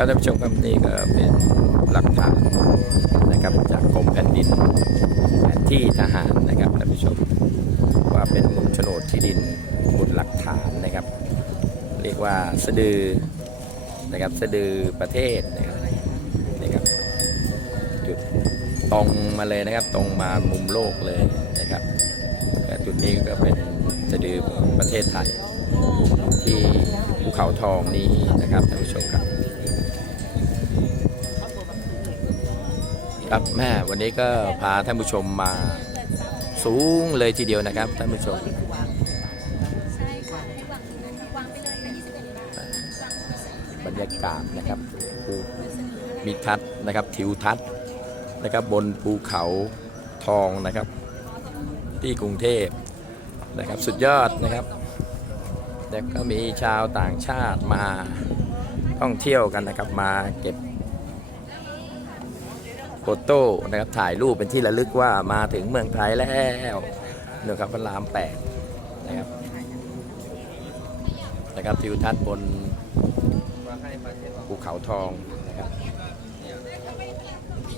ครับท่านผู้ชมครับนี่ก็เป็นหลักฐานนะครับจากกรมแผ่นดินแผนที่ทหารนะครับท่านผู้ชม ว่าเป็นหมุดโฉนดที่ดินหมุดหลักฐานนะครับ เรียกว่าสะดือนะครับสะดือประเทศนะครับนี่ครับจุดตรงมาเลยนะครับ ตรงมามุมโลกเลยนะครับจุดนี้ก็เป็นสะดือประเทศไทยที่ภูเขาทองนี้นะครับท่านผู้ชมครับ ครับแม่วันนี้ก็พาท่านผู้ชมมาสูงเลยทีเดียวนะครับท่านผู้ชมบาทวางบรรยากาศนะครับภูมิทัศน์นะครับทิวทัศน์นะครับบนภูเขาทองนะครับ ที่กรุงเทพนะครับสุดยอดนะครับแล้วก็มีชาวต่างชาติมาท่องเที่ยวกันนะครับมาเก็บ โต้นะครับถ่ายรูปเป็นที่ระลึกว่ามาถึงเมืองไทยแล้วนะครับพระรามแปดนะครับนะครับทิวทัศน์บนภูเขาทองนะครับ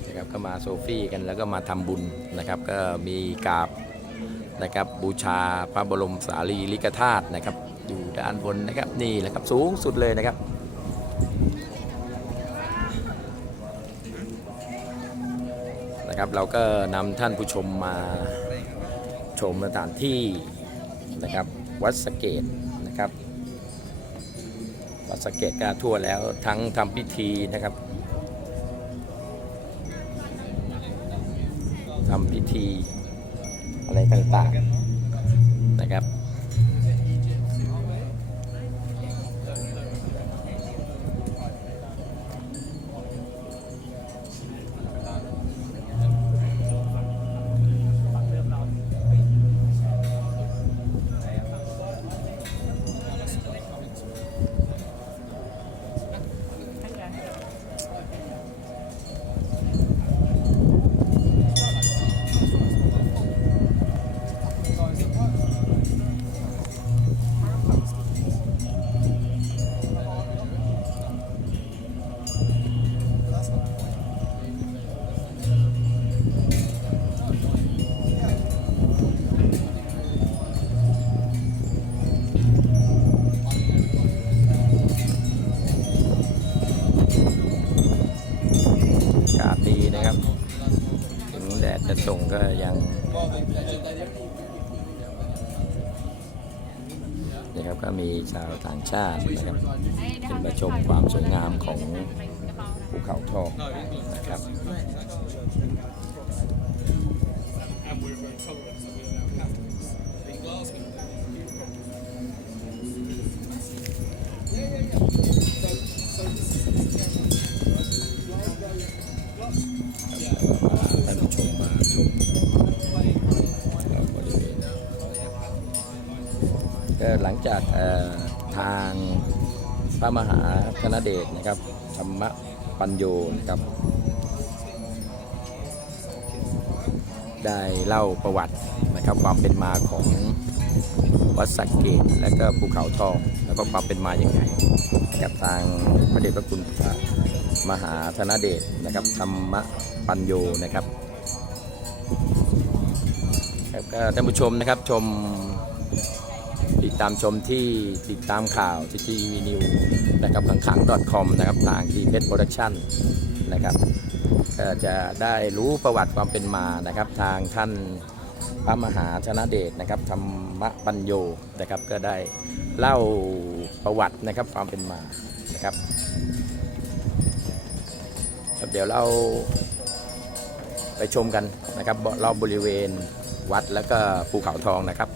นะครับก็มาโซฟี่กันแล้วก็มาทำบุญนะครับ ก็มีกราบนะครับบูชาพระบรมสารีริกธาตุนะครับ อยู่ด้านบนนะครับนี่แหละครับสูงสุดเลยนะครับ นะครับ เราก็นำท่านผู้ชมมาชมสถานที่นะครับ วัดสเกตนะครับ วัดสเกตก็ทั่วแล้วทั้งทำพิธีนะครับทำพิธีอะไรต่างๆนะครับ จะส่งก็ยังนะครับก็มีชาวต่างชาตินะครับขึ้นมาชมความสวยงามของภูเขาทองนะครับ ก็หลังจากทางพระมหาธนเดชนะครับธรรมปัญโยนะครับ ได้เล่าประวัตินะครับความเป็นมาของวัดสักเกตและก็ภูเขาทองแล้วก็ความเป็นมาอย่างไงนะครับทางพระเดชพระคุณพระมหาธนเดชนะครับธรรมปัญโยนะครับ ครับก็ท่านผู้ชมนะครับชมติดตามชมที่ติดตามข่าวที่ทีวีนิวนะครับขังขัง .com นะครับทางทีเพชรโปรดักชั่นนะครับก็จะได้รู้ประวัติความเป็นมานะครับ ทางท่านพระมหาชนะเดชนะครับธรรมปัญโยนะครับก็ได้เล่าประวัตินะครับความเป็นมานะครับเดี๋ยวเรา ชมกันนะครับรอบบริเวณวัดแล้วก็ภูเขาทองนะครับ